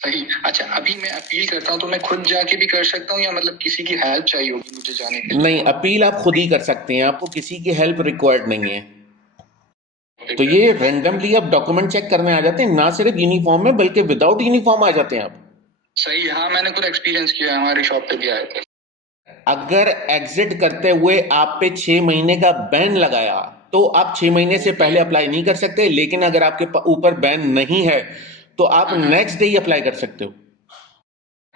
सही। अच्छा, अभी मैं अपील करता हूँ तो मैं खुद जाके भी कर सकता हूँ या मतलब किसी की हेल्प चाहिए होगी मुझे जाने के लिए? नहीं, अपील आप खुद ही कर सकते हैं, आपको किसी की हेल्प रिक्वायर्ड नहीं है। तो ये रैंडमली आप डॉक्यूमेंट चेक करने आ जाते हैं, ना सिर्फ यूनिफॉर्म में बल्कि विदाउट यूनिफॉर्म आ जाते हैं आप। सही है, हाँ मैंने खुद एक्सपीरियंस किया है, हमारी शॉप पे भी आए थे। अगर एग्जिट करते हुए आप पे 6 महीने का बैन लगाया तो आप 6 महीने से पहले अप्लाई नहीं कर सकते, लेकिन अगर आपके ऊपर बैन नहीं है तो आप नेक्स्ट डे ही अप्लाई कर सकते हो।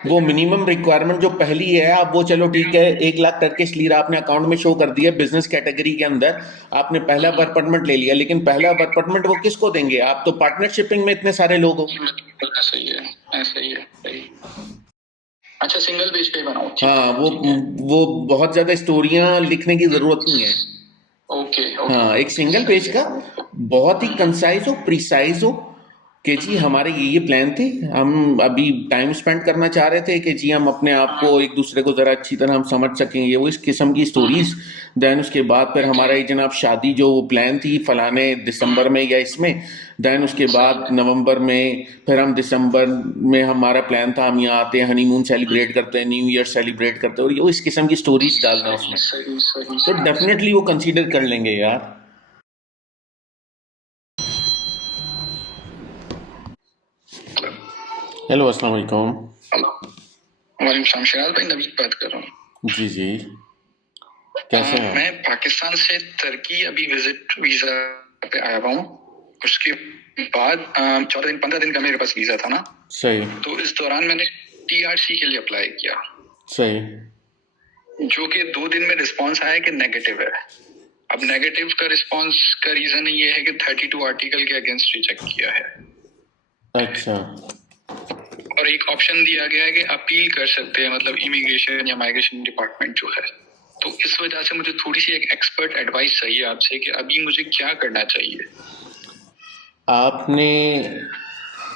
वो मिनिमम रिक्वायरमेंट जो पहली है, आप वो चलो ठीक है, 1 लाख टर्किश लीरा आपने अकाउंट में शो कर दिया बिजनेस कैटेगरी के अंदर, आपने पहला वर्क परमिट ले लिया, लेकिन पहला वर्क परमिट वो किसको देंगे? आप तो पार्टनरशिपिंग में इतने सारे लोग हो। सही है, सही है, सही। अच्छा, सिंगल पेज पे बनाओ। हाँ, वो बहुत ज्यादा स्टोरियां लिखने की जरूरत नहीं है। ओके, हाँ, एक सिंगल पेज का बहुत ही कंसाइज हो, प्रिसाइज हो कि जी हमारे ये प्लान थे, हम अभी टाइम स्पेंड करना चाह रहे थे कि जी हम अपने आप को एक दूसरे को ज़रा अच्छी तरह हम समझ सकें, ये वो इस किस्म की स्टोरीज। देन उसके बाद फिर हमारा ये जनाब शादी जो प्लान थी फलाने दिसंबर में या इसमें, देन उसके बाद नवंबर में, फिर हम दिसंबर में हमारा प्लान था हम यहाँ आते हैं, हनीमून सेलिब्रेट करते हैं, न्यू ईयर सेलिब्रेट करते हैं, और ये इस किस्म की स्टोरीज डालना उसमें, सही, सही, तो डेफिनेटली वो कंसीडर कर लेंगे यार। हेलो, अस्सलाम वालेकुम। वालेकुम सलाम, शराज भाई नवीद बात कर रहा हूँ। जी जी, कैसे हैं? मैं पाकिस्तान से तुर्की अभी विजिट वीजा पे आया हुआ हूँ। उसके बाद 14 दिन 15 दिन का मेरे पास वीजा था ना। सही। तो इस दौरान मैंने TRC के लिए अप्लाई किया। सही। जो कि 2 दिन में रिस्पांस आया कि नेगेटिव है। अब नेगेटिव का रिस्पांस का रीजन ये है कि 32 आर्टिकल के अगेंस्ट रिजेक्ट किया है। अच्छा। और एक ऑप्शन दिया गया है कि अपील कर सकते हैं, मतलब इमिग्रेशन या माइग्रेशन डिपार्टमेंट जो है। तो इस वजह से मुझे थोड़ी सी एक एक्सपर्ट एडवाइस चाहिए आपसे कि अभी मुझे क्या करना चाहिए। आपने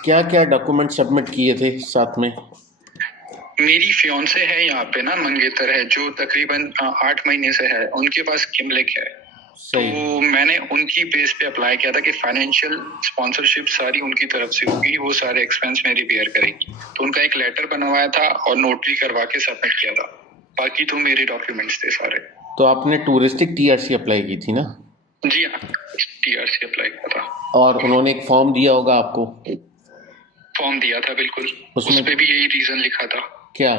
क्या क्या डॉक्यूमेंट सबमिट किए थे साथ में? मेरी फियोंसे है यहाँ पे ना, मंगेतर है, जो तकरीबन 8 महीने से है, उनके पास किमलिक है। तो सही। मैंने उनकी बेस पे अप्लाई किया था कि फाइनेंशियल स्पॉन्सरशिप सारी उनकी तरफ से होगी, वो सारे एक्सपेंस मेरी बेयर करेगी। तो उनका एक लेटर बनवाया था और नोटरी करवा के सबमिट किया था। बाकी तो मेरे डॉक्यूमेंट्स थे सारे। तो आपने टूरिस्टिक टीआरसी अप्लाई की थी ना? जी हाँ, TRC अप्लाई किया था। और उन्होंने एक फॉर्म दिया होगा आपको? फॉर्म दिया था, बिल्कुल। उसमें उस पे भी यही रीजन लिखा था, क्या?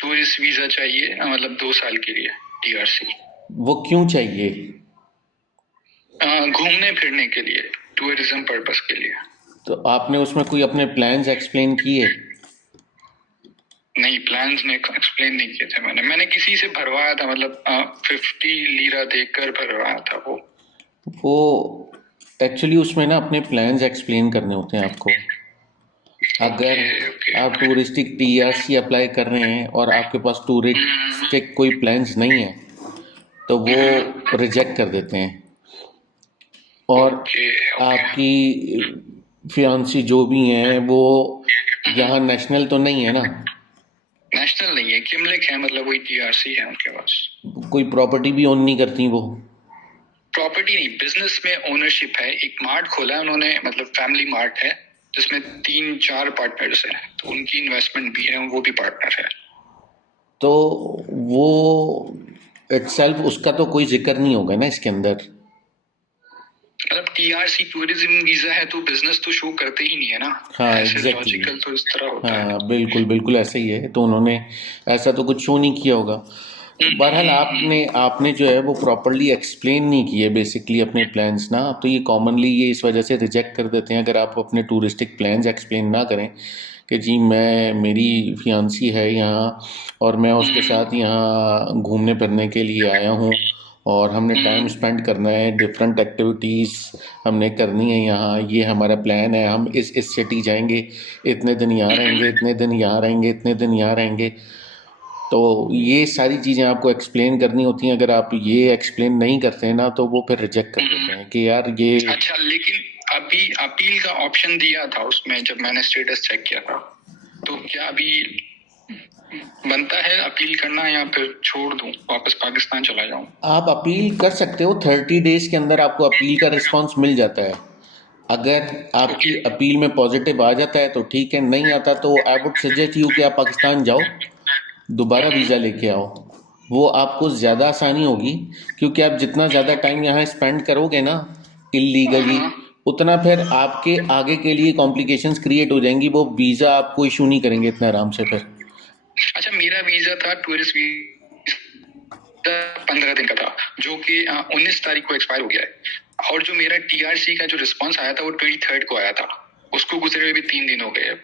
टूरिस्ट वीजा चाहिए, मतलब 2 साल के लिए TRC। वो क्यों चाहिए? घूमने फिरने के लिए, टूरिज्म पर्पस के लिए। तो आपने उसमें कोई अपने प्लान्स एक्सप्लेन किए? नहीं, प्लान्स में एक्सप्लेन नहीं किए थे मैंने किसी से भरवाया था, मतलब 50 लीरा देकर भरवाया था वो एक्चुअली उसमें ना अपने प्लान्स एक्सप्लेन करने होते हैं आपको। अगर आप टूरिस्टिक टीआरसी अप्लाई कर रहे हैं और आपके पास टूरिस्टिक कोई प्लान्स नहीं है तो वो रिजेक्ट कर देते हैं। और आपकी फियांसी जो भी हैं वो यहाँ नेशनल तो नहीं है ना? नेशनल नहीं है, किमलिक है, मतलब वही TRC है उनके पास। कोई प्रॉपर्टी भी ओन नहीं करती वो? प्रॉपर्टी नहीं, बिजनेस में ओनरशिप है। एक मार्ट खोला है उन्होंने, मतलब फैमिली मार्ट है, जिसमें 3-4 पार्टनर्स हैं, तो उनकी इन्वेस्टमेंट भी है, वो भी पार्टनर है। तो वो इटसेल्फ उसका तो कोई जिक्र नहीं होगा ना इसके अंदर। मतलब TRC टूरिज्म वीजा है तो बिजनेस तो शो करते ही नहीं है ना। हाँ, ऐसे एग्जैक्टली। लॉजिकल तो इस तरह होता है। हाँ, बिल्कुल बिल्कुल ऐसा ही है, तो उन्होंने ऐसा तो कुछ शो नहीं किया होगा। तो बहरहाल आपने आपने जो है वो प्रॉपरली एक्सप्लेन नहीं किए बेसिकली अपने प्लान्स ना, तो ये कॉमनली ये इस वजह से रिजेक्ट कर देते हैं अगर आप अपने टूरिस्टिक प्लान्स एक्सप्लेन ना करें कि जी मैं मेरी फियांसी है यहाँ और मैं उसके साथ यहाँ घूमने फिरने के लिए आया हूँ और हमने टाइम स्पेंड करना है, डिफरेंट एक्टिविटीज़ हमने करनी है यहाँ, ये हमारा प्लान है, हम इस सिटी जाएंगे, इतने दिन यहाँ रहेंगे, इतने दिन यहाँ रहेंगे, इतने दिन यहाँ रहेंगे। तो ये सारी चीज़ें आपको एक्सप्लेन करनी होती हैं। अगर आप ये एक्सप्लेन नहीं करते हैं ना तो वो फिर रिजेक्ट कर देते हैं कि यार ये। अच्छा, लेकिन अभी अपील का ऑप्शन दिया था उसमें, जब मैंने स्टेटस चेक किया था, तो क्या अभी बनता है अपील करना या फिर छोड़ दूं, वापस पाकिस्तान चला जाऊं? आप अपील कर सकते हो, 30 डेज के अंदर आपको अपील का रिस्पांस मिल जाता है। अगर आपकी अपील में पॉजिटिव आ जाता है तो ठीक है, नहीं आता तो आई वुड सजेस्ट यू कि आप पाकिस्तान जाओ, दोबारा वीज़ा लेके आओ। वो आपको ज़्यादा आसानी होगी, क्योंकि आप जितना ज़्यादा टाइम यहाँ स्पेंड करोगे ना इलीगली, उतना फिर आपके आगे के लिए कॉम्प्लिकेशंस क्रिएट हो जाएंगी। वो वीज़ा आपको इशू नहीं करेंगे इतना आराम से फिर। अच्छा, मेरा वीजा था टूरिस्ट वीजा 15 दिन का था, जो कि 19 तारीख को एक्सपायर हो गया है। और जो मेरा TRC का जो रिस्पांस आया था वो 23 को आया था, उसको गुजरे हुए भी 3 दिन हो गए अब।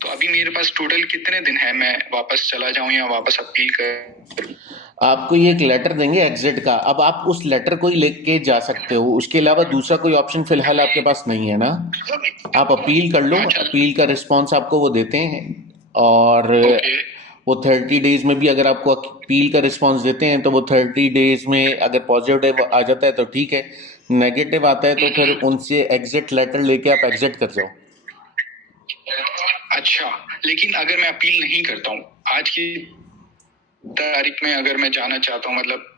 तो अभी मेरे पास टोटल कितने दिन है, मैं वापस चला जाऊं या वापस अपील करूं? आपको ये एक लेटर देंगे एग्जिट का, अब आप उस लेटर को ही लेके जा सकते हो, उसके अलावा दूसरा कोई ऑप्शन फिलहाल आपके पास नहीं है ना। आप अपील कर लो, अपील का रिस्पांस आपको वो देते हैं, और वो 30 डेज में भी अगर आपको अपील का रिस्पांस देते हैं तो वो 30 डेज में अगर पॉजिटिव आ जाता है तो ठीक है, नेगेटिव आता है तो फिर उनसे एग्जिट लेटर लेके आप एग्जिट कर जाओ। अच्छा, लेकिन अगर मैं अपील नहीं करता हूँ आज की तारीख में, अगर मैं जाना चाहता हूँ, मतलब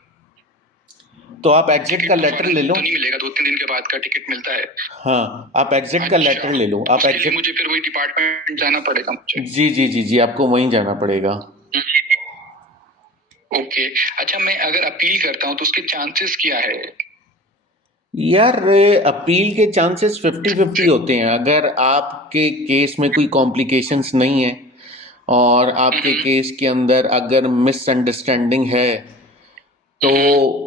तो आप एग्जिट का लेटर ले लो। तो नहीं मिलेगा, 2-3 दिन के बाद का टिकट मिलता है? हाँ, आप एग्जिट का लेटर ले लो। आप एग्जिट, मुझे फिर वही डिपार्टमेंट जाना पड़ेगा मुझे? जी जी जी जी, आपको वहीं जाना पड़ेगा। ओके। अच्छा, मैं अगर अपील करता हूँ तो उसके चांसेस क्या है? यार, अपील के चांसेस 50-50 होते हैं। अगर आपके केस में कोई कॉम्प्लिकेशंस नहीं है और आपके केस के अंदर अगर मिसअंडरस्टैंडिंग है तो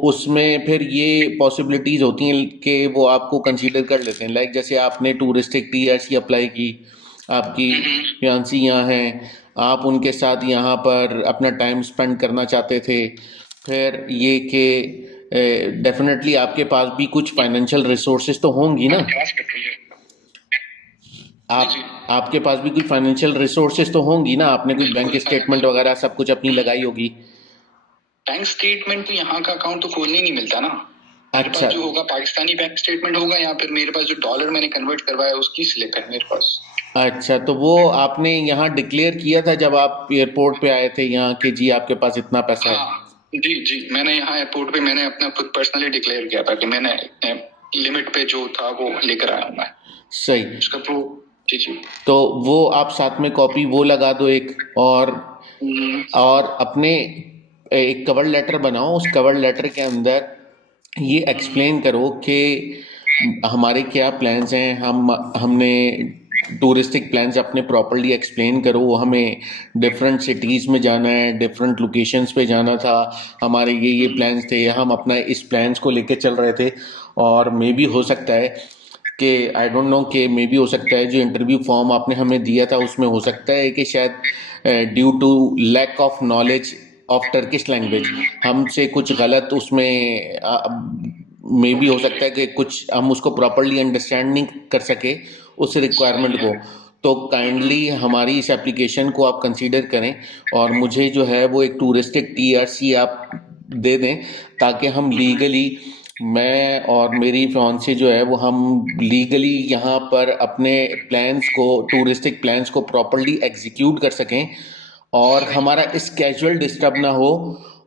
उसमें फिर ये पॉसिबिलिटीज़ होती हैं कि वो आपको कंसीडर कर लेते हैं। लाइक जैसे आपने टूरिस्टिक TRC अप्लाई की, आपकी फियांसी यहाँ है, आप उनके साथ यहाँ पर अपना टाइम स्पेंड करना चाहते थे, फिर ये कि डेफिनेटली आपके पास भी कुछ फाइनेंशियल रिसोर्सेज तो होंगी ना, आपके पास भी कुछ फाइनेंशियल रिसोर्सेज तो होंगी ना, आपने कोई बैंक स्टेटमेंट वगैरह सब कुछ अपनी लगाई होगी। बैंक स्टेटमेंट तो यहाँ का अकाउंट तो खोलने ही नहीं मिलता ना। अच्छा, जो होगा पाकिस्तानी बैंक स्टेटमेंट होगा, या फिर मेरे पास जो डॉलर मैंने कन्वर्ट करवाया उसकी स्लिप है मेरे पास। अच्छा, तो वो आपने यहाँ डिक्लेयर किया था जब आप एयरपोर्ट पे आए थे यहाँ कि जी आपके पास इतना पैसा है? जी जी, मैंने यहाँ एयरपोर्ट पे मैंने अपना खुद पर्सनली डिक्लेयर किया था कि मैंने लिमिट पे जो था वो लेकर आया हूँ मैं। सही। उसका प्रूफ, जी जी। तो वो आप साथ में कॉपी वो लगा दो एक, और अपने एक कवर लेटर बनाओ। उस कवर लेटर के अंदर ये एक्सप्लेन करो कि हमारे क्या प्लान्स हैं, हमने टूरिस्टिक प्लान्स अपने प्रॉपर्ली एक्सप्लेन करो। हमें डिफरेंट सिटीज़ में जाना है, डिफरेंट लोकेशंस पे जाना था, हमारे ये प्लान्स थे, हम अपना इस प्लान्स को लेके चल रहे थे। और मे भी हो सकता है कि आई डोंट नो कि मे भी हो सकता है जो इंटरव्यू फॉर्म आपने हमें दिया था उसमें हो सकता है कि शायद due to lack of knowledge of Turkish language हमसे कुछ गलत उसमें मे भी हो सकता है कि कुछ हम उसको प्रॉपरली अंडरस्टैंड नहीं कर सके उस रिक्वायरमेंट को। तो काइंडली हमारी इस एप्लीकेशन को आप कंसीडर करें और मुझे जो है वो एक टूरिस्टिक TRC आप दे दें, ताकि हम लीगली, मैं और मेरी फियांसी जो है वो हम लीगली यहाँ पर अपने प्लान्स को, टूरिस्टिक प्लान्स को प्रॉपरली एग्जीक्यूट कर सकें और हमारा स्केड्यूल डिस्टर्ब ना हो।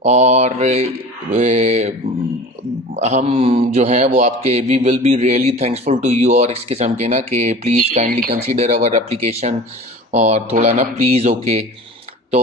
और हम जो है वो आपके we will be really thanksful to you और इस किस्म के ना कि please kindly consider our application और थोड़ा ना प्लीज़ ओके। तो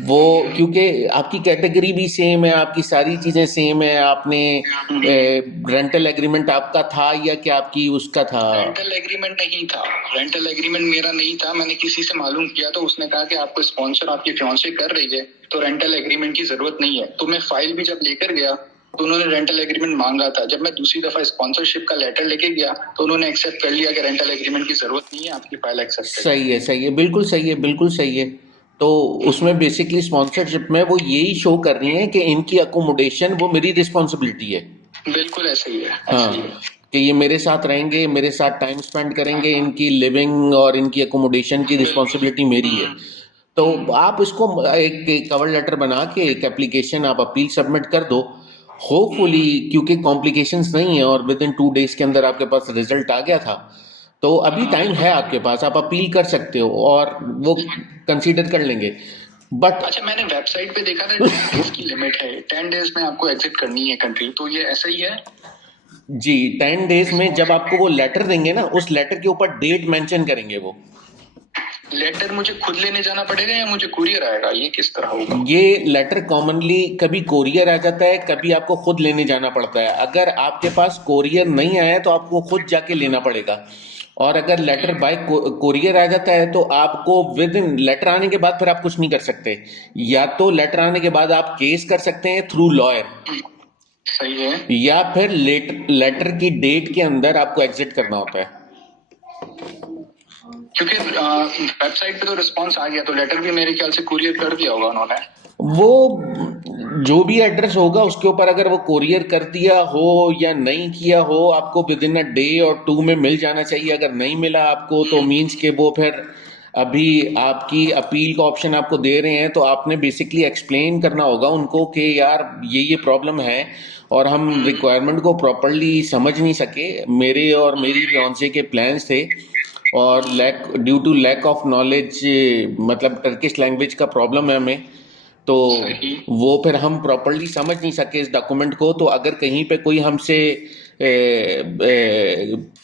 वो क्योंकि आपकी कैटेगरी भी सेम है, आपकी सारी चीज़ें सेम है। आपने रेंटल एग्रीमेंट आपका था या क्या आपकी उसका था? रेंटल एग्रीमेंट नहीं था, रेंटल एग्रीमेंट मेरा नहीं था। मैंने किसी से मालूम किया तो उसने कहा कि आपको स्पॉन्सर आपकी फियांसे कर रही है तो रेंटल एग्रीमेंट की जरूरत नहीं है। तो मैं फाइल भी जब लेकर गया तो उन्होंने रेंटल एग्रीमेंट मांगा था। जब मैं दूसरी दफा स्पॉन्सरशिप का लेटर लेके गया तो उन्होंने एक्सेप्ट कर लिया कि रेंटल एग्रीमेंट की जरूरत नहीं है, आपकी फाइल एक्सेप्ट। सही है, सही है, बिल्कुल सही है, बिल्कुल सही है। तो उसमें बेसिकली स्पॉन्सरशिप में वो यही शो कर रही हैं कि इनकी अकोमोडेशन वो मेरी रिस्पॉन्सिबिलिटी है। बिल्कुल ऐसे ही है। हाँ, कि ये मेरे साथ रहेंगे, मेरे साथ टाइम स्पेंड करेंगे, इनकी लिविंग और इनकी अकोमोडेशन की रिस्पॉन्सिबिलिटी मेरी है। तो आप इसको एक कवर लेटर बना के एक एप्लीकेशन आप अपील सबमिट कर दो। होपफुली, क्योंकि कॉम्प्लिकेशंस नहीं है और विद इन 2 डेज के अंदर आपके पास रिजल्ट आ गया था, तो अभी टाइम है आपके पास, आप अपील कर सकते हो और वो कंसीडर कर लेंगे। बट अच्छा, मैंने वेबसाइट पे देखा था 10 डेज की लिमिट है, 10 डेज में आपको एग्जिट करनी है कंट्री, तो ये ऐसा ही है? जी 10 डेज में जब आपको वो लेटर देंगे ना, उस लेटर के ऊपर डेट मेंशन करेंगे वो। लेटर मुझे खुद लेने जाना पड़ेगा या मुझे कुरियर आएगा, ये किस तरह होगा? ये लेटर कॉमनली कभी कोरियर आ जाता है, कभी आपको खुद लेने जाना पड़ता है। अगर आपके पास कोरियर नहीं आया तो आपको खुद जाके लेना पड़ेगा, और अगर लेटर बाय कोरियर आ जाता है तो आपको विद इन लेटर आने के बाद फिर आप कुछ नहीं कर सकते। या तो लेटर आने के बाद आप केस कर सकते हैं थ्रू लॉयर, सही है। या फिर लेटर की डेट के अंदर आपको एग्जिट करना होता है। क्योंकि वेबसाइट पे तो रिस्पांस आ गया, तो लेटर भी मेरे ख्याल से कुरियर कर दिया होगा उन्होंने। वो जो भी एड्रेस होगा उसके ऊपर अगर वो कोरियर कर दिया हो या नहीं किया हो, आपको विद इन अ डे और 2 में मिल जाना चाहिए। अगर नहीं मिला आपको तो मीन्स के वो फिर अभी आपकी अपील का ऑप्शन आपको दे रहे हैं, तो आपने बेसिकली एक्सप्लेन करना होगा उनको कि यार ये प्रॉब्लम है और हम रिक्वायरमेंट को प्रॉपरली समझ नहीं सके। मेरे और मेरी फियांसे के प्लान्स थे, और due to lack of knowledge, मतलब टर्किश लैंग्वेज का प्रॉब्लम है हमें, तो सही। वो फिर हम प्रॉपरली समझ नहीं सके इस डॉक्यूमेंट को। तो अगर कहीं पे कोई हमसे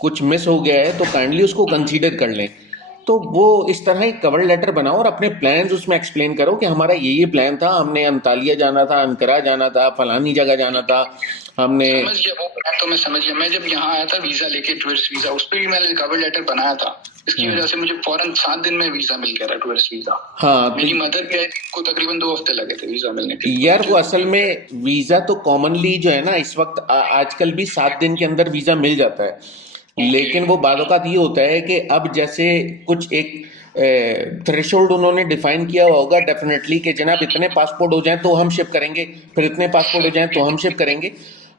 कुछ मिस हो गया है तो काइंडली उसको कंसीडर कर लें। तो वो इस तरह एक कवर लेटर बनाओ और अपने प्लान्स उसमें एक्सप्लेन करो कि हमारा ये प्लान था, हमने अंतालिया जाना था, अंकरा जाना था, फलानी जगह जाना था, हमने। समझ गया, वो प्लान तो मैं समझ गया। मैं जब यहाँ आया था वीजा लेके, टूरिस्ट वीजा, उस पर भी मैंने कवर लेटर बनाया था। इसकी वजह से मुझे फौरन 7 दिन में वीजा मिल गया था, टूरिस्ट वीजा। हाँ, तो मेरी मदर भी आई थी, उनको तकरीबन 2 हफ्ते लगे थे वीजा मिलने के लिए। यार वो असल में वीजा तो कॉमनली जो है ना इस वक्त आजकल भी 7 दिन के अंदर वीजा मिल जाता है, लेकिन वो बाद औक़ात ये होता है कि अब जैसे कुछ एक थ्रेशोल्ड उन्होंने डिफाइन किया हुआ होगा डेफिनेटली कि जनाब इतने पासपोर्ट हो जाएं तो हम शिप करेंगे, फिर इतने पासपोर्ट हो जाएं तो हम शिप करेंगे।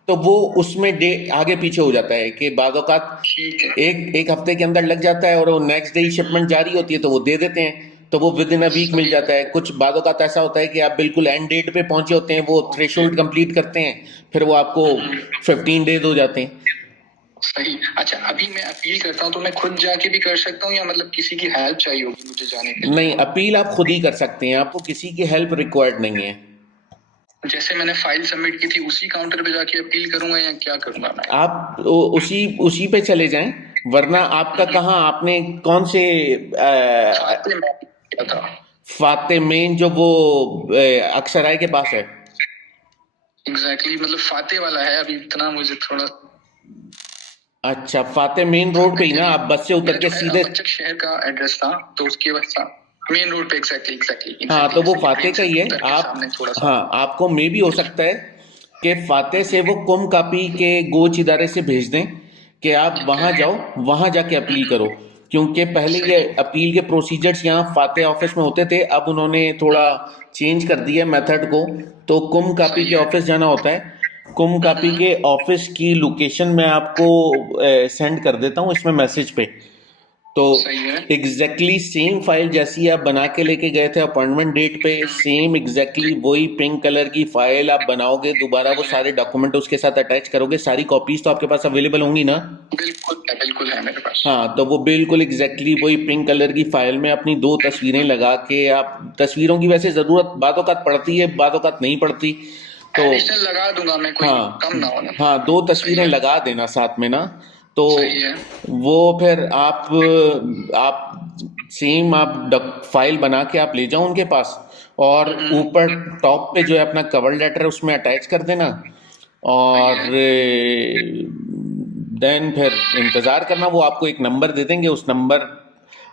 तो वो उसमें डे आगे पीछे हो जाता है कि बाद औक़ात एक हफ्ते के अंदर लग जाता है और वो नेक्स्ट डे ही शिपमेंट जारी होती है तो वो दे देते हैं, तो वो विद इन अ वीक मिल जाता है। कुछ बाद औक़ात ऐसा होता है कि आप बिल्कुल एंड डेट पे पहुंचे होते हैं, वो थ्रेशोल्ड कंप्लीट करते हैं, फिर वो आपको 15 डेज हो जाते हैं। सही। अच्छा, अभी मैं अपील करता हूँ तो मैं खुद जाके भी कर सकता हूँ या मतलब किसी की हेल्प चाहिए होगी मुझे जाने के लिए? नहीं, अपील आप खुद ही कर सकते हैं, आपको किसी की हेल्प रिक्वायर्ड नहीं है। जैसे मैंने फाइल सबमिट की थी उसी काउंटर पे जाके अपील करूंगा या क्या करूंगा मैं? आप उसी पे चले जाएं, वरना आपका कहाँ, आपने कौन से फातिमे में किया था। फातेमेन जो वो अक्सराय के पास है? एग्जैक्टली, मतलब फाते वाला है। अभी इतना मुझे थोड़ा। अच्छा, फाते मेन रोड पे ही ना, आप बस से उतर के सीधे। बच्चक शहर का एड्रेस था तो उसकी वजह मेन रोड पे। एग्जैक्टली। हाँ, तो वो फाते का ही है। आप, हाँ, आपको मे भी हो सकता है कि फाते से वो कुम कापी के गोच इदारे से भेज दें कि आप वहाँ जाओ, वहाँ जाके अपील करो, क्योंकि पहले ये अपील के प्रोसीजर्स यहाँ फाते ऑफिस में होते थे, अब उन्होंने थोड़ा चेंज कर दिया मेथड को, तो कुम कापी के ऑफिस जाना होता है। कुम कापी के ऑफिस की लोकेशन मैं आपको सेंड कर देता हूँ इसमें मैसेज पे। तो एग्जैक्टली सेम फाइल जैसी आप बना के लेके गए थे अपॉइंटमेंट डेट पे, सेम एग्जैक्टली वही पिंक कलर की फाइल आप बनाओगे दोबारा, वो सारे डॉक्यूमेंट उसके साथ अटैच करोगे। सारी कॉपीज तो आपके पास अवेलेबल होंगी ना? बिल्कुल है मेरे पास। हाँ, तो वो बिल्कुल एग्जैक्टली वही पिंक कलर की फाइल में अपनी 2 तस्वीरें लगा के, आप तस्वीरों की वैसे जरूरत बातों का पड़ती है, बातों का नहीं पड़ती, तो लगा दूंगा मैं, कोई कम ना होना। हाँ 2 तस्वीरें लगा देना साथ में ना, तो वो फिर आप सेम आप फाइल बना के आप ले जाओ उनके पास, और ऊपर टॉप पे जो है अपना कवर लेटर उसमें अटैच कर देना, और देन फिर इंतज़ार करना। वो आपको एक नंबर दे देंगे, उस नंबर,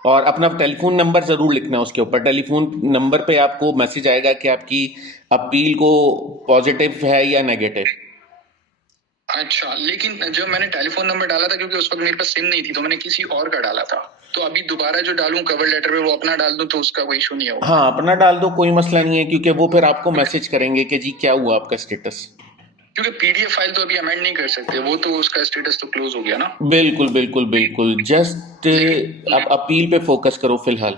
और अपना टेलीफोन नंबर ज़रूर लिखना उसके ऊपर। टेलीफोन नंबर पे आपको मैसेज आएगा कि आपकी अपील को पॉजिटिव है या नेगेटिव। अच्छा, लेकिन जब मैंने टेलीफोन नंबर डाला था, क्योंकि उस वक्त मेरे पास सिम नहीं थी, तो मैंने किसी और का डाला था, तो अभी दोबारा जो डालूं कवर लेटर पे वो अपना डाल दूं तो उसका कोई इशू नहीं होगा? हाँ, अपना डाल दो, कोई मसला नहीं है, क्योंकि वो फिर आपको मैसेज करेंगे कि जी क्या हुआ आपका स्टेटस। क्योंकि पीडीएफ फाइल तो अभी अमेंड नहीं कर सकते, वो तो उसका स्टेटस तो क्लोज हो गया ना। बिल्कुल बिल्कुल बिल्कुल, जस्ट आप अपील पे फोकस करो फिलहाल।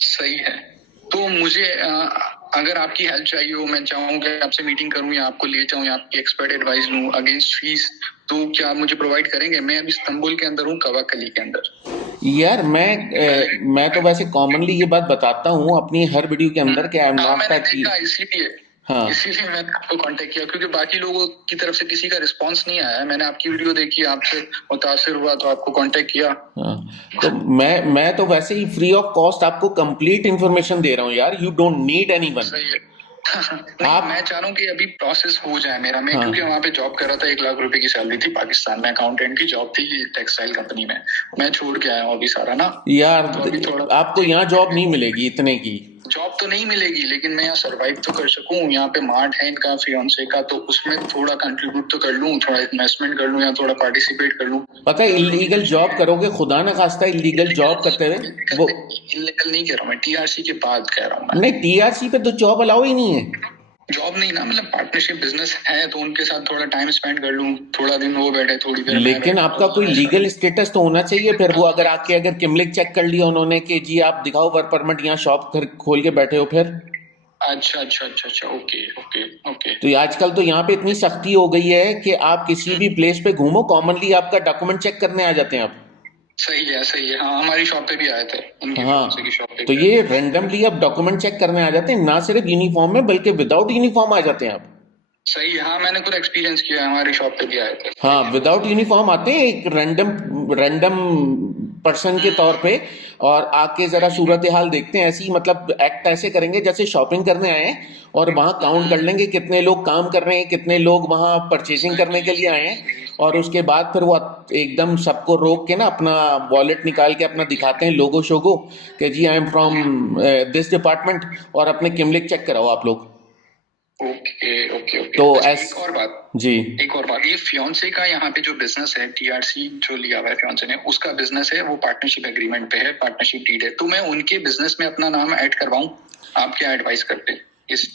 सही है। तो मुझे अगर आपकी हेल्प चाहिए हो, मैं चाहूँ कि आपसे मीटिंग करूं या आपको ले जाऊं या आपकी एक्सपर्ट एडवाइस लूं अगेंस्ट फीस, तो क्या आप मुझे प्रोवाइड करेंगे? मैं अभी इस्तांबुल के अंदर हूँ, कवाकली के अंदर। यार मैं तो वैसे कॉमनली ये बात बताता हूँ अपनी हर वीडियो के अंदर कि आई एम नॉट दैट। इसीलिए हाँ इसीलिए मैंने आपको कांटेक्ट किया, क्योंकि बाकी लोगों की तरफ से किसी का रिस्पांस नहीं आया है। मैंने आपकी वीडियो देखी, आपसे मुतासिर हुआ तो आपको कांटेक्ट किया। हाँ। तो मैं तो वैसे ही फ्री ऑफ कॉस्ट आपको कंप्लीट इन्फॉर्मेशन दे रहा हूँ यार, यू डोंट नीड एनीवन। सही है। नहीं, आप मैं चाह रहा हूँ कि अभी प्रोसेस हो जाए मेरा। मैं हाँ क्योंकि वहाँ पे जॉब कर रहा था, 1 लाख रुपए की सैलरी थी पाकिस्तान में, अकाउंटेंट की जॉब थी टेक्सटाइल कंपनी में। मैं छोड़ के आया हूँ अभी सारा ना, यार, तो अभी थोड़ा आपको यहाँ जॉब नहीं मिलेगी इतने की। जॉब तो नहीं मिलेगी, लेकिन मैं यहाँ सरवाइव तो कर सकूं। यहाँ पे मार्ट है इनका फियोन्से का, तो उसमें थोड़ा कंट्रीब्यूट तो कर लूं, थोड़ा इन्वेस्टमेंट कर लूं या थोड़ा पार्टिसिपेट कर लूं। पता है इलीगल जॉब करोगे, खुदा ना खास्ता इलीगल जॉब करते हुए वो, इलीगल नहीं कह रहा हूँ मैं, टीआरसी के बाद कह रहा हूँ मैं। नहीं टीआरसी पे तो जॉब अलाउ ही नहीं है। जॉब नहीं ना, मतलब पार्टनरशिप बिजनेस है तो उनके साथ थोड़ा टाइम स्पेंड कर लूं, थोड़ा दिन वो बैठे, थोड़ी देर मैं लेकिन बैठूं, आपका तो कोई ऐसा। लीगल स्टेटस तो होना चाहिए। फिर वो अगर आके अगर किमलिक चेक कर लिया उन्होंने कि जी आप दिखाओ वर्क परमिट, यहाँ शॉप खोल के बैठे हो, फिर अच्छा अच्छा अच्छा अच्छा, ओके ओके ओके। तो ये आजकल तो यहाँ पे इतनी सख्ती हो गई है कि आप किसी भी प्लेस पे घूमो, कॉमनली आपका डॉक्यूमेंट चेक करने आ जाते हैं आप। सही है सही है। हाँ, हमारी शॉप पे भी आए थे, उनकी फियोन्से की हाँ, शॉप पे तो भी आए ये थे। रेंडमली अब डॉक्यूमेंट चेक करने आ जाते हैं, ना सिर्फ यूनिफॉर्म में बल्कि विदाउट यूनिफॉर्म आ जाते हैं आप। सही है। हाँ, मैंने खुद एक्सपीरियंस किया है, हमारी शॉप पे भी आए थे। सही हाँ, है। विदाउट यूनिफॉर्म आते हैं एक रैंडम रैंडम पर्सन के तौर पे, और आके जरा सूरत हाल देखते हैं। ऐसे ही मतलब एक्ट ऐसे करेंगे जैसे शॉपिंग करने आए हैं, और वहां काउंट कर लेंगे कितने लोग काम कर रहे हैं, कितने लोग वहां परचेजिंग करने के लिए आए हैं, और उसके बाद फिर वो एकदम सबको रोक के ना अपना वॉलेट निकाल के अपना दिखाते हैं लोगो शोगो कि जी I am from this department, और अपने किमलिक चेक कराओ आप लोग। Okay okay okay. तो अच्छा, ऐस एक और बात, जी एक और बात, ये फियोन्से का यहाँ पे जो बिजनेस है, टीआरसी जो लिया हुआ है फियोन्से ने, उसका बिजनेस है, वो पार्टनरशिप एग्रीमेंट पे है, पार्टनरशिप डीड है। तो मैं उनके बिजनेस में अपना नाम ऐड करवाऊं? आप क्या एडवाइस करते हैं इस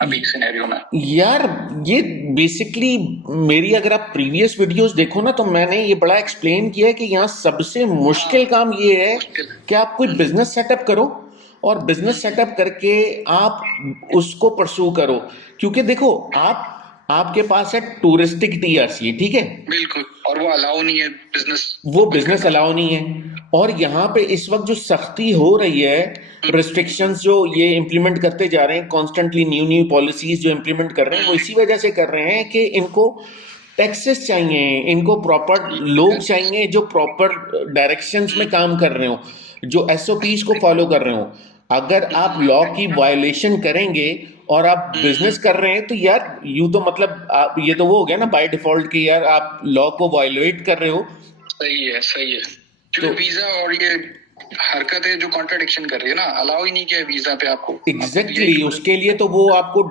अभी सिनेरियो में? यार, ये बेसिकली मेरी अगर आप प्रीवियस वीडियोस देखो ना, तो मैंने ये बड़ा एक्सप्लेन किया है कि यहाँ सबसे मुश्किल काम ये है मुश्किल। कि आप कोई बिजनेस सेटअप करो, और बिजनेस सेटअप करके आप उसको परसू करो। क्योंकि देखो, आपके पास है टूरिस्टिक टीआरसी, ठीक है, बिल्कुल, और वो अलाउ नहीं है बिजनेस, वो बिजनेस अलाउ नहीं है। और यहाँ पे इस वक्त जो सख्ती हो रही है, रिस्ट्रिक्शंस जो ये इम्प्लीमेंट करते जा रहे हैं, कॉन्स्टेंटली न्यू न्यू पॉलिसीज जो इम्प्लीमेंट कर रहे हैं, वो इसी वजह से कर रहे हैं कि इनको टैक्सेस चाहिए, इनको प्रॉपर लोग चाहिए जो प्रॉपर डायरेक्शंस में काम कर रहे हो, जो एसओपीज को फॉलो कर रहे हो। अगर आप लॉ की वायलेशन करेंगे और आप बिजनेस कर रहे हैं, तो यार यू तो मतलब आप, ये तो वो हो गया ना बाय डिफॉल्ट कि यार आप लॉ को वायलेट कर रहे हो। सही है सही है। तो क्योंकि वीजा और ये हरकतें जो कॉन्ट्राडिक्शन कर रही है ना, अलाउ ही नहीं किया वीजा पे आपको। एग्जैक्टली उसके लिए तो वो आपको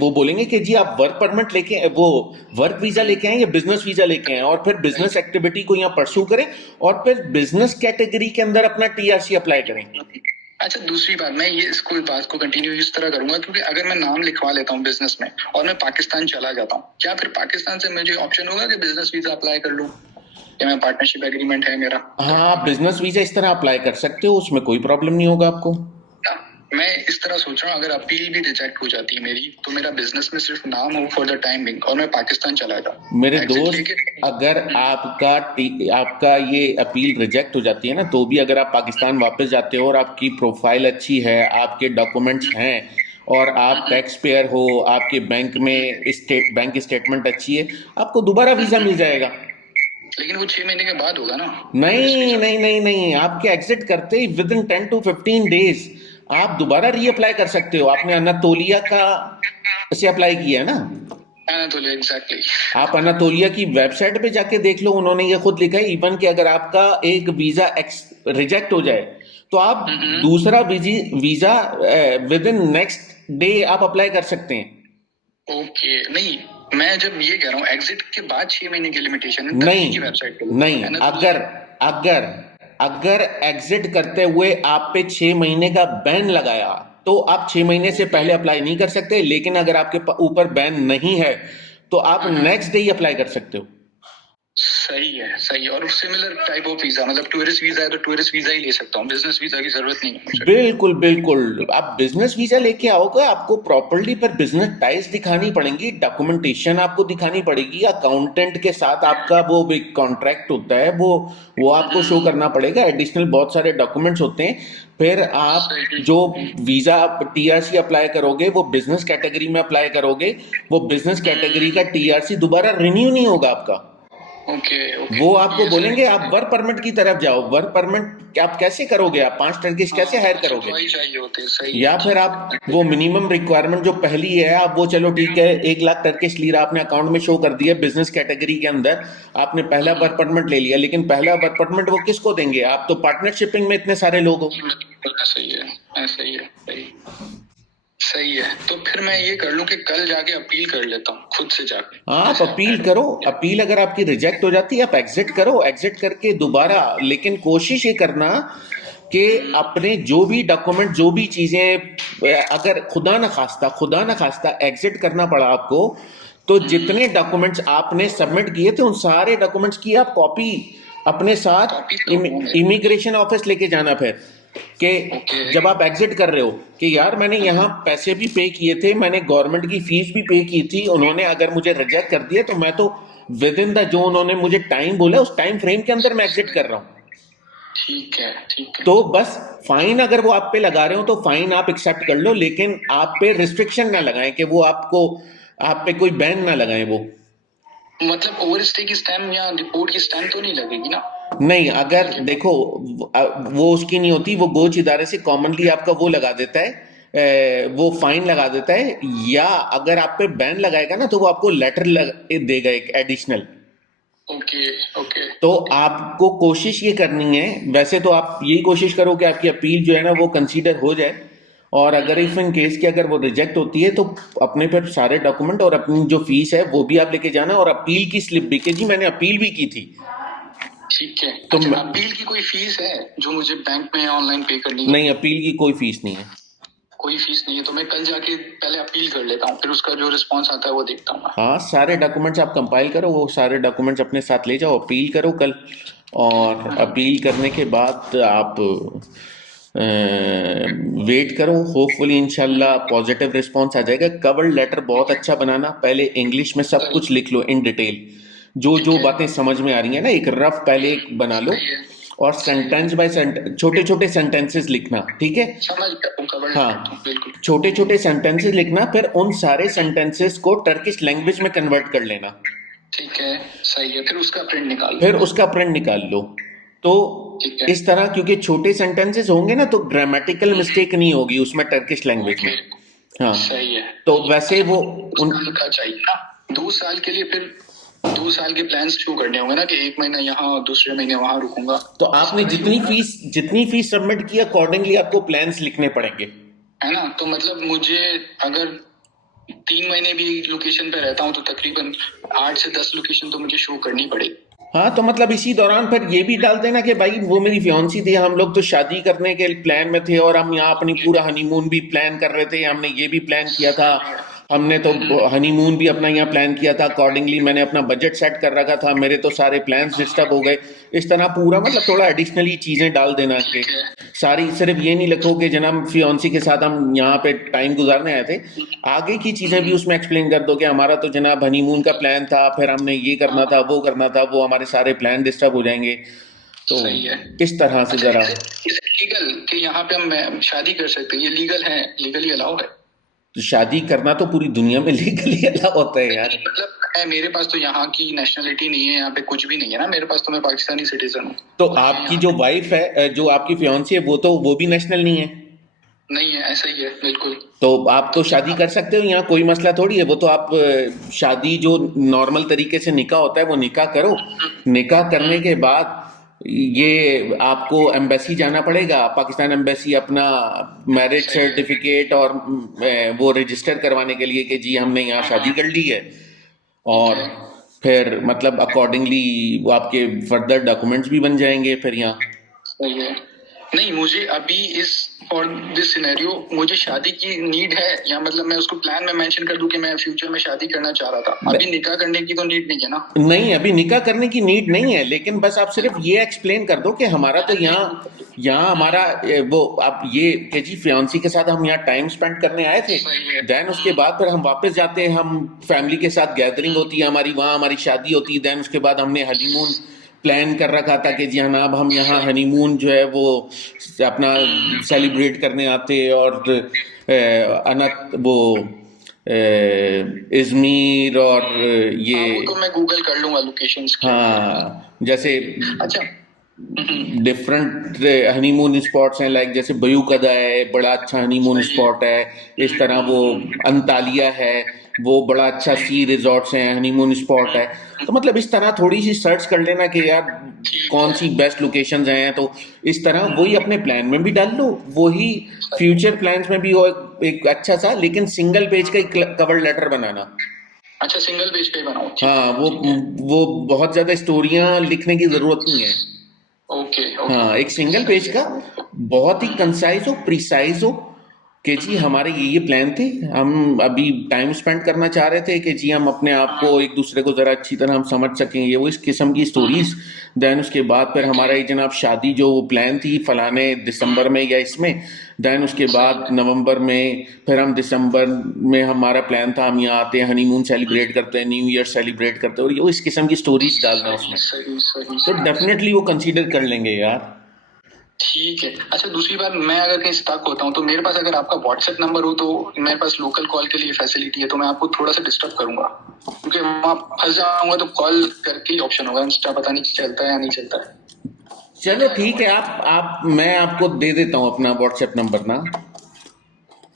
वो बोलेंगे कि जी आप वर्क परमिट लेके, वो वर्क वीजा लेके आए या बिजनेस वीजा लेके आए, और फिर बिजनेस एक्टिविटी को यहाँ परसू करें, और फिर बिजनेस कैटेगरी के अंदर अपना टीआरसी अप्लाई करें। अच्छा, दूसरी बात, मैं ये इसको बात को कंटिन्यू इस तरह करूंगा, क्योंकि अगर मैं नाम लिखवा लेता हूँ बिजनेस में और मैं पाकिस्तान चला जाता हूँ, क्या फिर पाकिस्तान से मुझे ऑप्शन होगा कि बिजनेस वीजा अप्लाई कर लूँ, या मैं पार्टनरशिप एग्रीमेंट है मेरा? हाँ, आप बिजनेस वीजा इस तरह अप्लाई कर सकते हो, उसमें कोई प्रॉब्लम नहीं होगा आपको। मैं इस तरह सोच रहा हूँ, अगर अपील भी रिजेक्ट हो जाती है मेरी, तो मेरा बिजनेस में सिर्फ नाम हो फॉर द टाइम बिंग, और मैं पाकिस्तान चला जाऊँ मेरे exit दोस्त, लेके। अगर आपका ये अपील रिजेक्ट हो जाती है ना, तो भी अगर आप पाकिस्तान वापस जाते हो और आपकी प्रोफाइल अच्छी है, आपके डॉक्यूमेंट्स हैं, और आप टैक्स पेयर हो, आपके बैंक में बैंक स्टेटमेंट अच्छी है, आपको दोबारा वीजा मिल जाएगा। लेकिन वो 6 महीने के बाद होगा ना? नहीं नहीं नहीं नहीं, आपके एग्जिट करते ही विद इन 10 to 15 डेज आप दोबारा रीअप्लाई कर सकते हो। आपने अनातोलिया का से अप्लाई किया है ना? तो एग्जैक्टली। आप अनातोलिया की वेबसाइट पे जाके देख लो, उन्होंने ये खुद लिखा है इवन कि अगर आपका एक वीजा रिजेक्ट हो जाए, तो आप दूसरा visa with in next day आप अप्लाई कर सकते हैं। ओके, नहीं मैं जब ये कह रहा हूँ एग्जिट के बाद 6 महीने की लिमिटेशन है नहीं की वेबसाइट पे। नहीं, अगर एग्जिट करते हुए आप पे 6 महीने का बैन लगाया, तो आप 6 महीने से पहले अप्लाई नहीं कर सकते। लेकिन अगर आपके ऊपर बैन नहीं है, तो आप नेक्स्ट डे ही अप्लाई कर सकते हो। सही है। और सिमिलर टाइप ऑफ वीजा, मतलब टूरिस्ट वीजा है तो टूरिस्ट वीजा ही ले सकता हूँ, बिजनेस वीजा की जरूरत नहीं है मुझे। बिल्कुल बिल्कुल, आप बिजनेस वीजा लेके आओगे, आपको प्रॉपर्ली पर बिजनेस टाइज दिखानी पड़ेंगी, डॉक्यूमेंटेशन आपको दिखानी पड़ेगी, अकाउंटेंट के साथ आपका वो एक कॉन्ट्रैक्ट होता है, वो आपको शो करना पड़ेगा, एडिशनल बहुत सारे डॉक्यूमेंट्स होते हैं। फिर आप सही। जो वीजा टीआरसी अप्लाई करोगे वो बिजनेस कैटेगरी में अप्लाई करोगे, वो बिजनेस कैटेगरी का टीआरसी दोबारा रिन्यू नहीं होगा आपका। Okay okay. वो आपको ये बोलेंगे सही आप है। वर्क परमिट की तरफ जाओ, वर्क परमिट आप कैसे करोगे, आप 5 टर्किश कैसे हायर करोगे? वही चाहिए होते हैं, सही या है। फिर आप वो मिनिमम रिक्वायरमेंट जो पहली है, आप वो चलो ठीक है 1 लाख टर्किश लीरा आपने अकाउंट में शो कर दिया बिजनेस कैटेगरी के अंदर, आपने पहला वर्क परमिट ले लिया, लेकिन पहला वर्क परमिट वो किसको देंगे? आप तो पार्टनरशिपिंग में इतने सारे लोग हो। सही है, सही है, सही है। तो फिर मैं ये कर लूं कि कल जाके अपील कर लेता हूँ खुद से जाके। आप अपील करो, अपील अगर आपकी रिजेक्ट हो जाती है आप एग्जिट करो, एग्जिट करके दोबारा, लेकिन कोशिश ये करना कि अपने जो भी डॉक्यूमेंट, जो भी चीजें, अगर खुदा न खास्ता एग्जिट करना पड़ा आपको, तो जितने डॉक्यूमेंट्स आपने सबमिट किए थे उन सारे डॉक्यूमेंट्स की आप कॉपी अपने साथ कॉपी तो इमिग्रेशन ऑफिस लेके जाना फिर, कि जब आप एग्जिट कर रहे हो कि यार मैंने यहाँ पैसे भी पे किए थे, मैंने गवर्नमेंट की फीस भी पे की थी, उन्होंने अगर मुझे रिजेक्ट कर दिया तो मैं तो विद इन द जो उन्होंने मुझे टाइम बोला उस टाइम फ्रेम के अंदर मैं एग्जिट कर रहा हूँ। ठीक है, ठीक है। तो बस फाइन अगर वो आप पे लगा रहे हो तो फाइन आप एक्सेप्ट कर लो, लेकिन आप पे रिस्ट्रिक्शन ना लगाएं कि वो आपको, आप पे कोई बैन ना लगाएं वो। मतलब ओवरस्टे की स्टैम्प या रिपोर्ट की स्टैम्प तो नहीं लगेगी ना? नहीं, अगर देखो वो उसकी नहीं होती, वो गोच इदारे से कॉमनली आपका वो लगा देता है, वो फाइन लगा देता है, या अगर आप पे बैन लगाएगा ना तो वो आपको लेटर देगा एक एडिशनल। Okay okay. तो आपको कोशिश ये करनी है, वैसे तो आप यही कोशिश करो कि आपकी अपील जो है ना वो कंसीडर हो जाए, और अगर इफ इन केस की अगर वो रिजेक्ट होती है तो अपने पर सारे डॉक्यूमेंट और अपनी जो फीस है वो भी आप लेके जाना, और अपील की स्लिप भी कि जी मैंने अपील भी की थी। ठीक है। तो अच्छा, अपील की कोई फीस है जो मुझे बैंक में ऑनलाइन पे करनी है? नहीं, अपील की कोई फीस नहीं है। कोई फीस नहीं है, तो मैं कल जाके पहले अपील कर लेता हूँ, फिर उसका जो रिस्पॉन्स आता है वो देखता हूँ। हाँ, सारे डॉक्यूमेंट्स आप कंपाइल करो, वो सारे डॉक्यूमेंट्स अपने साथ ले जाओ, अपील करो कल, और अपील करने के बाद आप वेट करो, होपफुली इंशाल्लाह पॉजिटिव रिस्पॉन्स आ जाएगा। कवर लेटर बहुत अच्छा बनाना, पहले इंग्लिश में सब कुछ लिख लो इन डिटेल, जो जो बातें समझ में आ रही है ना, एक रफ पहले एक बना लो, और सेंटेंस बाय सेंटेंस छोटे छोटे सेंटेंसेस लिखना, ठीक है? समझ गया, कवर हाँ, बिल्कुल। छोटे छोटे सेंटेंसेस लिखना, फिर उन सारे सेंटेंसेस को टर्किश लैंग्वेज में कन्वर्ट कर लेना। ठीक है, सही है। फिर उसका प्रिंट निकाल लो। तो इस तरह, क्योंकि छोटे सेंटेंसेस होंगे ना तो ग्रामेटिकल मिस्टेक नहीं होगी उसमें टर्किश लैंग्वेज में। हाँ, सही है। तो वैसे वो उनका चाहिए ना 2 साल के लिए, फिर 2 साल के प्लान्स शुरू करने होंगे ना, कि 1 महीना यहाँ और दूसरे महीने वहां रुकूंगा। तो आपने जितनी फीस सबमिट की अकॉर्डिंगली आपको प्लान्स लिखने पड़ेंगे, है ना? तो मतलब मुझे अगर 3 महीने भी एक लोकेशन पे रहता हूँ तो तकरीबन 8 से 10 लोकेशन तो मुझे शो करनी पड़ेगी। हाँ, तो मतलब इसी दौरान फिर ये भी डाल देना कि भाई वो मेरी फियांसी थी, हम लोग तो शादी करने के प्लान में थे, और हम यहाँ अपनी पूरा हनीमून भी प्लान कर रहे थे, हमने ये भी प्लान किया था, हमने तो हनीमून भी अपना यहाँ प्लान किया था, अकॉर्डिंगली मैंने अपना बजट सेट कर रखा था, मेरे तो सारे प्लान्स डिस्टर्ब हो गए। इस तरह पूरा मतलब थोड़ा एडिशनली चीजें डाल देना कि सारी, सिर्फ ये नहीं लिखो कि जनाब फियांसी के साथ हम यहाँ पे टाइम गुजारने आए थे, आगे की चीजें भी उसमें एक्सप्लेन कर दो कि हमारा तो जनाब हनीमून का प्लान था, फिर हमने ये करना था, वो करना था, वो हमारे सारे प्लान डिस्टर्ब हो जाएंगे। तो इस तरह से जरा लीगल कि यहाँ पे हम शादी कर सकते हैं, ये लीगल है, लीगली अलाउ है? तो शादी करना तो पूरी दुनिया में लीगली अलाउ होता है यार। मतलब मेरे पास तो यहाँ की नेशनलिटी नहीं है, यहाँ पे कुछ भी नहीं है ना मेरे पास, तो मैं पाकिस्तानी सिटीजन हूँ। तो आपकी जो वाइफ है, जो आपकी फियांसी है, वो भी नेशनल नहीं है? नहीं है, ऐसा ही है बिल्कुल। तो आप तो शादी कर सकते हो, यहाँ कोई मसला थोड़ी है। वो तो आप शादी जो नॉर्मल तरीके से निकाह होता है वो निकाह करो, निकाह करने के बाद ये आपको एम्बेसी जाना पड़ेगा, पाकिस्तान एम्बेसी, अपना मैरिज सर्टिफिकेट और वो रजिस्टर करवाने के लिए कि जी हमने यहाँ शादी कर ली है, और फिर मतलब अकॉर्डिंगली वो आपके फर्दर डॉक्यूमेंट्स भी बन जाएंगे फिर यहाँ। सही है। नहीं, मुझे अभी इस फॉर दिस सिनेरियो मुझे शादी की नीड है, या मतलब मैं उसको प्लान में मेंशन कर दूं कि मैं फ्यूचर में शादी करना चाह रहा था, अभी निकाह करने की तो नीड नहीं है ना? नहीं, अभी निकाह करने की नीड नहीं है, लेकिन बस आप सिर्फ ये एक्सप्लेन कर दो कि हमारा तो यहाँ यहाँ हमारा वो अब ये कि जी फियांसी के साथ हम यहाँ टाइम स्पेंड करने आए थे, सही है। देन उसके बाद फिर हम वापस जाते हैं, हम फैमिली के साथ गैदरिंग होती है हमारी, वहाँ हमारी शादी होती है, देन उसके बाद हमने हनीमून प्लान कर रखा था कि जी जनाब हम यहाँ हनीमून जो है वो अपना सेलिब्रेट करने आते, और अनत वो इजमीर और ये हाँ, वो तो मैं गूगल कर लूंगा लोकेशंस के। हाँ जैसे अच्छा। डिफरेंट हनीमून स्पॉट्स हैं, लाइक जैसे बयू कदा है, बड़ा अच्छा हनीमून स्पॉट है, इस तरह वो अंतालिया है, वो बड़ा अच्छा सी रिजॉर्ट्स हैं, हनीमून स्पॉट है। तो मतलब इस तरह थोड़ी सी सर्च कर लेना कि यार कौन सी बेस्ट लोकेशंस हैं, तो इस तरह वही अपने प्लान में भी डाल लो, वही फ्यूचर प्लान्स में भी हो, एक अच्छा सा लेकिन सिंगल पेज का एक कवर लेटर बनाना। अच्छा, सिंगल पेज पे बनाओ। हाँ, वो बहुत ज्यादा स्टोरियां लिखने की जरूरत नहीं है। ओके। हाँ, एक सिंगल पेज का बहुत ही कंसाइज हो, प्रिसाइज हो कि जी हमारे ये प्लान थे, हम अभी टाइम स्पेंड करना चाह रहे थे कि जी हम अपने आप को एक दूसरे को जरा अच्छी तरह हम समझ सकें, ये वो इस किस्म की स्टोरीज। देन उसके बाद फिर हमारा ये जनाब शादी जो वो प्लान थी फलाने दिसंबर में या इसमें, देन उसके बाद नवंबर में, फिर हम दिसंबर में हमारा प्लान था हम यहाँ आते हैं, हनीमून सेलिब्रेट करते हैं, न्यू ईयर सेलिब्रेट करते हैं, और ये इस किस्म की स्टोरीज डालना उसमें, तो डेफिनेटली वो कंसीडर कर लेंगे यार। ठीक है। अच्छा, दूसरी बात, मैं अगर कहीं स्टक होता हूँ तो मेरे पास अगर आपका व्हाट्सएप नंबर हो तो मेरे पास लोकल कॉल के लिए फैसिलिटी है, तो मैं आपको थोड़ा सा डिस्टर्ब करूंगा, क्योंकि वहाँ फंस जाऊंगा तो कॉल करके ही ऑप्शन होगा, इंस्टा पता नहीं चलता है या नहीं चलता है। चलो ठीक है, आप मैं आपको दे देता हूँ अपना व्हाट्सएप नंबर ना।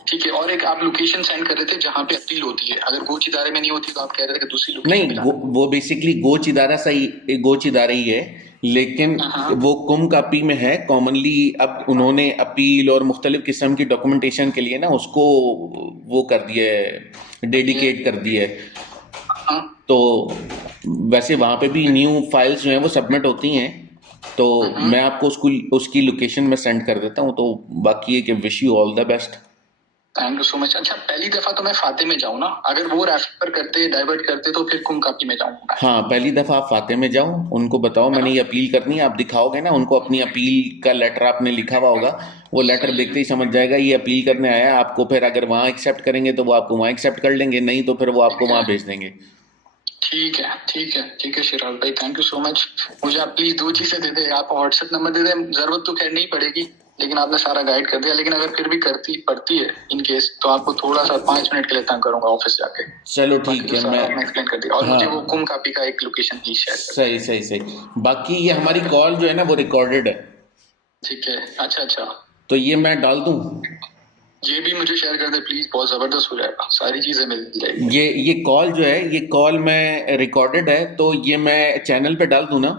ठीक है। और एक आप लोकेशन सेंड कर रहे थे जहाँ पे अपील होती है, अगर गोच इदारे में नहीं होती तो आप कह रहे थे कि दूसरी लोकेशन नहीं, वो बेसिकली गोच इदारा सही, गोच इदारा ही है, लेकिन वो कुम कापी में है कॉमनली। अब उन्होंने अपील और मुख्तलिफ किस्म की डॉक्यूमेंटेशन के लिए ना उसको वो कर दिया है, डेडिकेट कर दिया है। तो वैसे वहाँ पे भी न्यू फाइल्स जो हैं वो सबमिट होती हैं, तो मैं आपको उसकी लोकेशन में सेंड कर देता हूँ। तो बाकी है कि wish you all the best. Thank you so much. अच्छा, पहली दफा तो मैं फाते में जाऊँ ना, अगर वो रेफर करते डाइवर्ट करते तो फिर कुम कापी में जाऊँ? हाँ, पहली दफा आप फाते में जाओ, उनको बताओ मैंने ये अपील करनी है, आप दिखाओगे ना उनको अपनी अपील का लेटर आपने लिखा हुआ होगा, वो लेटर देखते ही समझ जाएगा ये अपील करने आया है। आपको फिर अगर वहाँ एक्सेप्ट करेंगे तो वो आपको वहाँ एक्सेप्ट कर लेंगे, नहीं तो फिर वो आपको वहाँ भेज देंगे। ठीक है, ठीक है, ठीक है शिराज भाई, थैंक यू सो मच। मुझे आप प्लीज 2 चीजें दे दे, आप व्हाट्सएप नंबर दे दे, जरूरत तो खैर नहीं पड़ेगी, लेकिन आपने सारा गाइड कर दिया, लेकिन अगर फिर भी पड़ती है इन केस, तो आपको थोड़ा सा 5 मिनट के लिए तंग करूंगा ऑफिस जाके। चलो ठीक है, मैं एक्सप्लेन कर दिया, और हाँ, मुझे वो कुम कापी का एक लोकेशन प्लीज शेयर कर। सही सही सही। बाकी ये हमारी कॉल जो है ना वो रिकॉर्डेड है। ठीक है। अच्छा, तो ये मैं डाल दूं? ये भी मुझे शेयर कर दे प्लीज, बहुत जबरदस्त हो जाएगा, सारी चीजें मिल जाएगी। ये कॉल जो है, ये कॉल मैं रिकॉर्डेड है, तो ये मैं चैनल पे डाल दूं ना?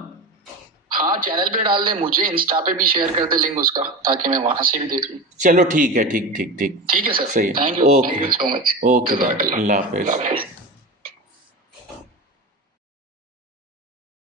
हाँ, चैनल पे डाल दे, मुझे इंस्टा पे भी शेयर कर दे लिंक उसका, ताकि मैं वहां से भी देख लूं। चलो ठीक है, ठीक ठीक ठीक ठीक है सर, सही, thank you, okay thank you so much. Okay, Allah Hafiz.